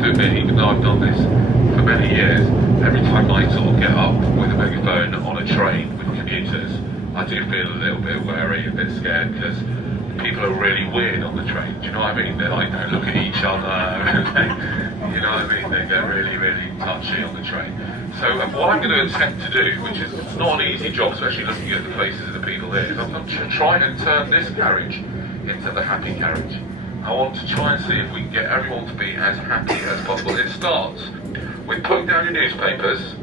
have to admit, even though I've done this for many years, every time I sort of get up with a megaphone on a train with commuters, I do feel a little bit wary, a bit scared, because people are really weird on the train. Do you know what I mean? They like don't look at each other. You know what I mean? They get really, really touchy on the train. So what I'm going to attempt to do, which is not an easy job, especially looking at the faces of the people here, is I'm going to try and turn this carriage into the happy carriage. I want to try and see if we can get everyone to be as happy as possible. It starts with putting down your newspapers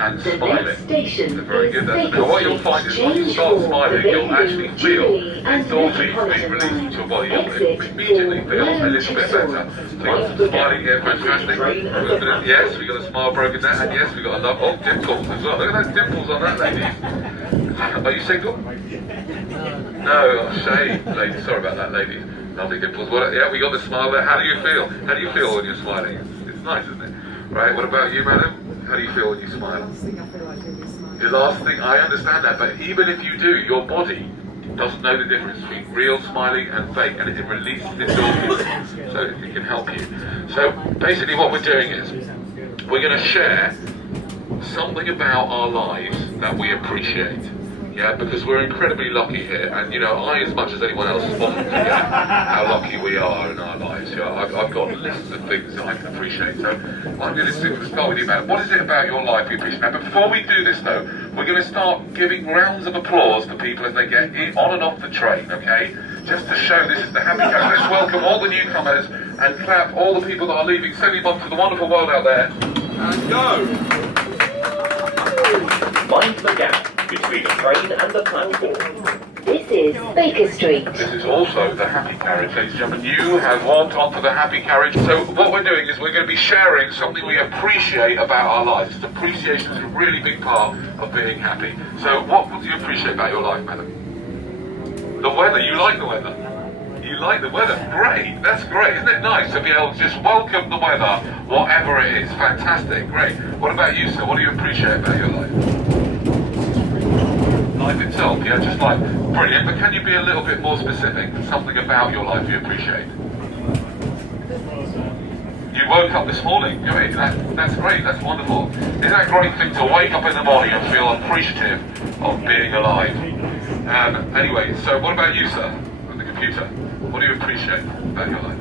and smiling. Very good. Now what you'll find is once you start smiling, you'll actually feel endorphins being released into your body. You'll immediately feel a little bit better. So you've got some smiling here, fantastic. Yes, we've got a smile broken down, and yes, we've got a love. Oh, dimples as well. Look at those dimples on that, ladies. Are you single? No, shame, ladies. Sorry about that, ladies. Lovely dimples. Well, yeah, we got the smile there. How do you feel? How do you feel when you're smiling? It's nice, isn't it? Right, what about you, madam? How do you feel when you smile? The last thing, I understand that, but even if you do, your body doesn't know the difference between real smiling and fake, and it releases endorphins, so it can help you. So basically what we're doing is, we're going to share something about our lives that we appreciate. Yeah, because we're incredibly lucky here, and you know, I, as much as anyone else, want to get how lucky we are in our lives. Yeah, I've got lists of things that I can appreciate. So, what I'm going to do is start with you, man. What is it about your life you appreciate? Now, but before we do this, though, we're going to start giving rounds of applause to people as they get in, on and off the train. Okay, just to show this is the happy carriage. Let's welcome all the newcomers and clap all the people that are leaving, sending them off to the wonderful world out there. And go. Mind the gap between the train and the platform. This is Baker Street. This is also the happy carriage, ladies and gentlemen. You have walked onto the happy carriage. So what we're doing is we're going to be sharing something we appreciate about our lives. Appreciation is a really big part of being happy. So what do you appreciate about your life, madam? The weather. You like the weather? You like the weather? Great. That's great. Isn't it nice to be able to just welcome the weather, whatever it is? Fantastic. Great. What about you, sir? What do you appreciate about your life? Life itself, yeah, just like, brilliant, but can you be a little bit more specific? Something about your life you appreciate? You woke up this morning, great, that's great, that's wonderful. Isn't that a great thing to wake up in the morning and feel appreciative of being alive? Anyway, so what about you, sir, on the computer? What do you appreciate about your life?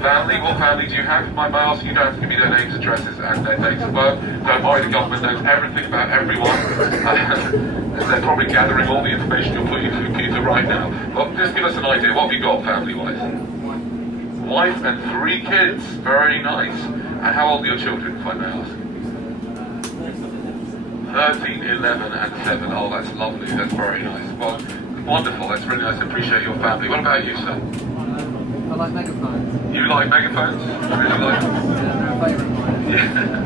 Family, what family do you have? Mind my asking? You don't have to give me their names, addresses, and their dates of birth. Don't worry, the government knows everything about everyone. They're probably gathering all the information you're putting into the computer right now. But just give us an idea. What have you got family-wise? Wife and 3 kids. Very nice. And how old are your children, if I may ask? 13, 11, and 7. Oh, that's lovely. That's very nice. Well, wonderful. That's really nice. I appreciate your family. What about you, sir? I like megaphones. You like megaphones? Really like them? Yeah, they're a favourite of mine. Yeah.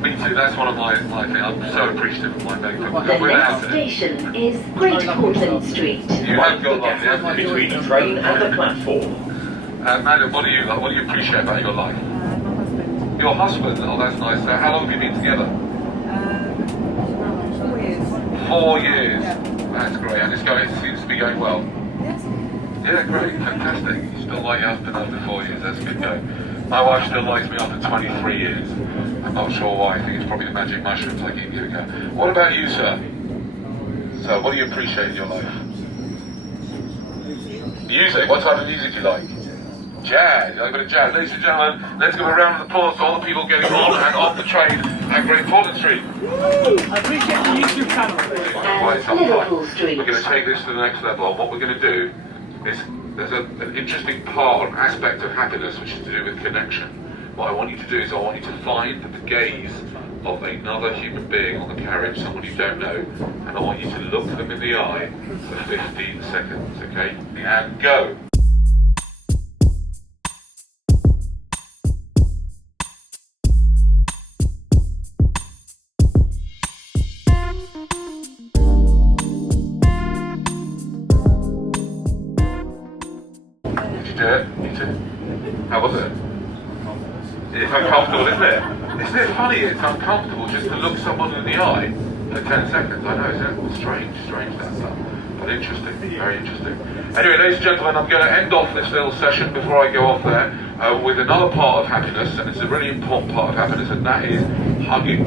Me too. That's one of my things. I'm so appreciative of my megaphones. The Without next it. station is Great Portland Street. You have got life, yeah? Between the train and the platform. Madam, what do you like? What do you appreciate about your life? My husband. Your husband? Oh, that's nice. How long have you been together? 4 years. 4 years. Yeah. That's great. And it seems to be going well. Yes. Yeah, great, fantastic. You still like your husband after 4 years, that's good going. My wife still likes me after 23 years. I'm not sure why, I think it's probably the magic mushrooms I keep giving her. What about you, sir? So, what do you appreciate in your life? Music, what type of music do you like? Jazz, you like a bit of jazz. Ladies and gentlemen, let's give a round of applause to all the people getting on and off the train at Great Portland Street. I appreciate the YouTube channel. And Liverpool Street. We're going to take this to the next level. What we're going to do is, there's an interesting part, an aspect of happiness which is to do with connection. What I want you to do is I want you to find the gaze of another human being on the carriage, someone you don't know, and I want you to look them in the eye for 15 seconds, okay? And go. How was it? It's uncomfortable, isn't it? Isn't it funny? It's uncomfortable just to look someone in the eye for 10 seconds. I know, isn't it? Strange that stuff. But interesting, very interesting. Anyway, ladies and gentlemen, I'm going to end off this little session before I go off there with another part of happiness, and it's a really important part of happiness, and that is hugging.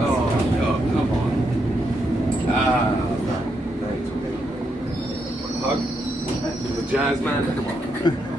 Oh, come on. Hug? The jazz man? Come on.